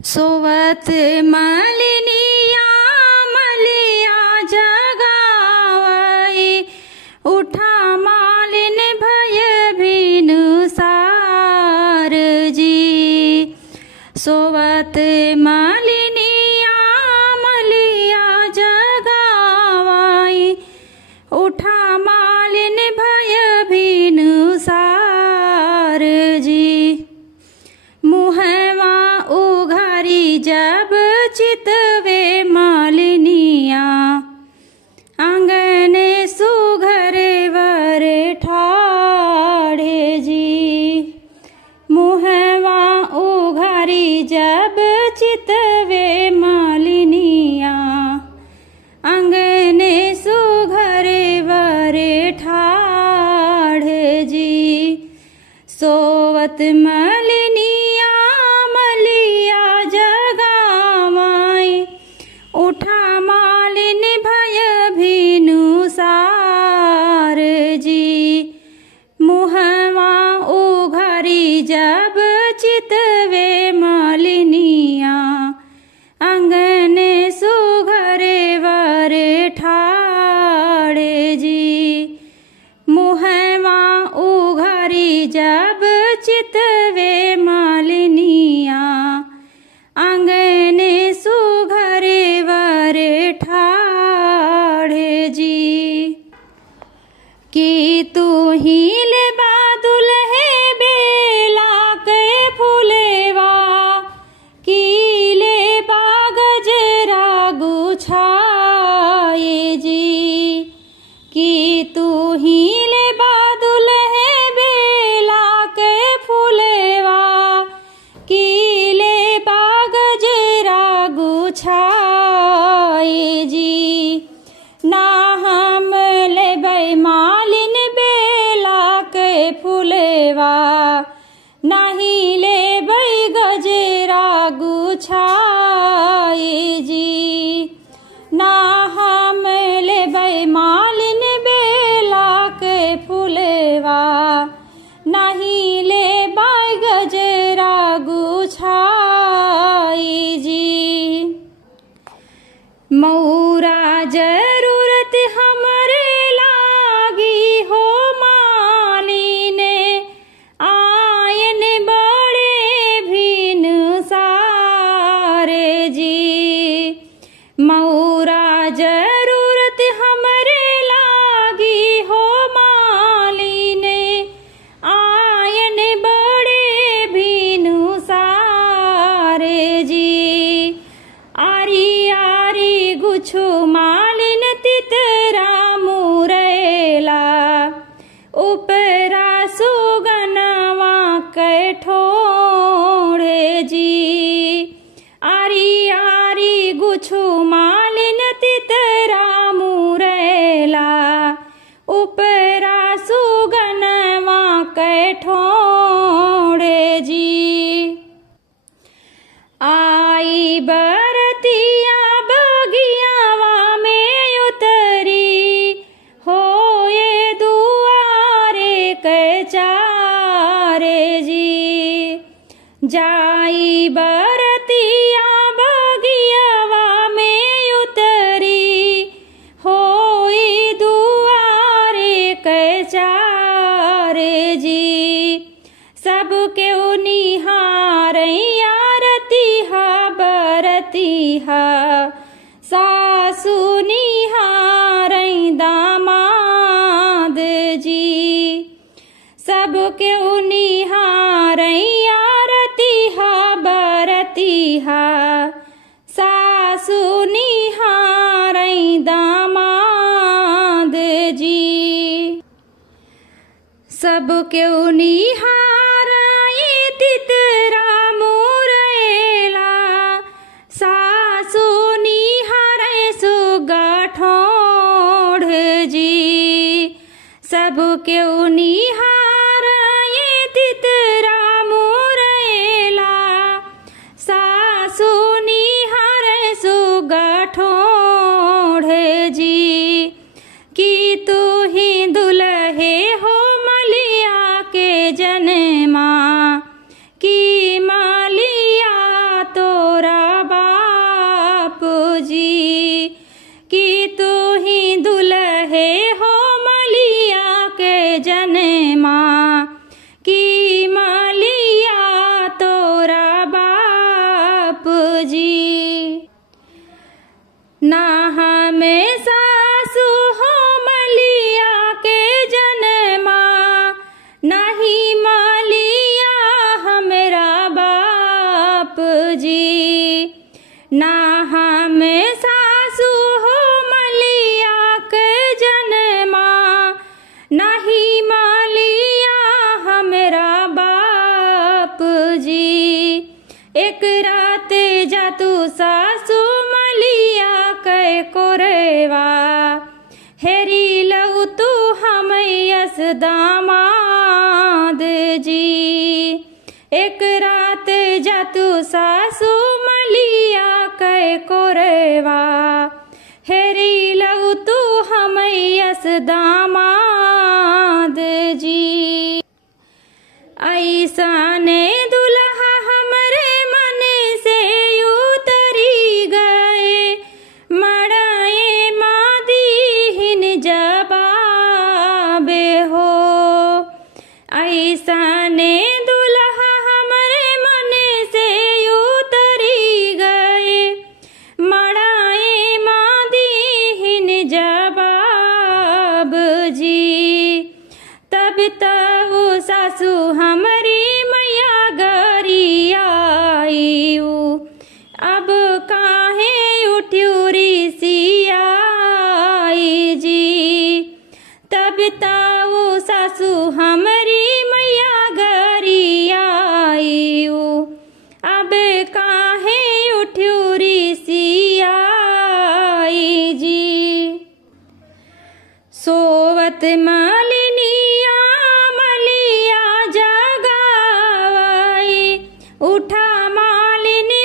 सोवत मलिनिया मलिया जगावई, उठा मालिन भय भिनु सार जी। सोवत मलिनिया मलिया जगावई, उठा मालिन भय भिनु सार जी। मुहवा उघारी जब चितवे मालिनिया, आंगने सुघरे वर ठाड़े जी। मुहवा उघारी जब चितवे मालिनिया, आंगने सुघरे वर ठाड़े जी। सोवत मलिनिया मलिया जगावई, उठा मालिन भय भिनु सार जी। मुहवा उघारी जब चितवे मालिनिया, आंगने सुघरे वर ठाड़े जी। मुहवा उघारी जब चितवे मालिनिया, आंगने सुघरे वर ठाड़े जी। कि तू ही ले बादुल है बेला के फुलेवा, कि ले बागजरा गुछाए जी। कि तू ही ले बादुल है बेला के फुलेवा, कि ले बागजरा गुछाए जी। ना हम लेबै मालिन बेला के फुलेवा, नहीं लेबै गजरा गुछाए जी। ना हम लेबै मालिन बेला के फुलेवा, नहीं लेबै गजरा गुछाए जी। मौरा जरूरत हमरे लागी हो मालिने, आयन बड़े भिनु सारे जी। मौरा जरूरत हमरे लागी हो मालिने, आयन बड़े भिनु सारे जी। आरी आरी गुछु मालिन तितरा मुरेला, उपरा सुगनवा कैठोड़े जी। आरी आरी गुछु मालिन तितरा मुरेला, उपरा सुगनवा कैठोड़े जी। आई बरतिया बगियावा में उतरी, होए दुआरे के चारे जी। जाई बरतिया बगियावा में उतरी, होए दुआरे के चारे जी। सबके निहारैया रतिहा बरतिहा, सासु निहारै दामाद जी। सबके निहारैया रतिहा बरतिहा, सासु निहारै दामाद जी। सबके निहारै तितरा मुरेला, सासु निहारै सुगा ठोड़ जी। सबके निहारै तितरा मुरेला, सासु निहारै सुगा ठोड़ जी। कि तू ही दुल्हे हो मलिया के जन जी। ना हमें सासु हो मलिया के जन्मा, नहीं मालिया हमरा बाप जी। ना हमें सासु हो मलिया के जन्मा, नहीं मालिया हमरा बाप जी। एक रात जातु सासु मलिया कै कोरेवा, हेरी लऊ तू हमयस दामाद जी। एक रात जातु सासु मलिया कै कोरेवा, हेरी लऊ तू हमयस दामाद जी। ऐसने दुल्हा हमरे मन से उतरी गए, मड़ाए मादीहिन जवाबे हो। ऐसने दुल्हा हमरे मन से उतरी गए, मड़ाए मादीहिन जवाब जी। तब तक सासु हमारी मैया गरी आईऊ, अब काहे उठ्यूरी सियाई जी। तब तक सासु हमारी मैया गरी आईऊ, अब काहे उठ्यूरी सियाई जी। सोवत मालिनिया मलिया जगाई, उठा मालिनी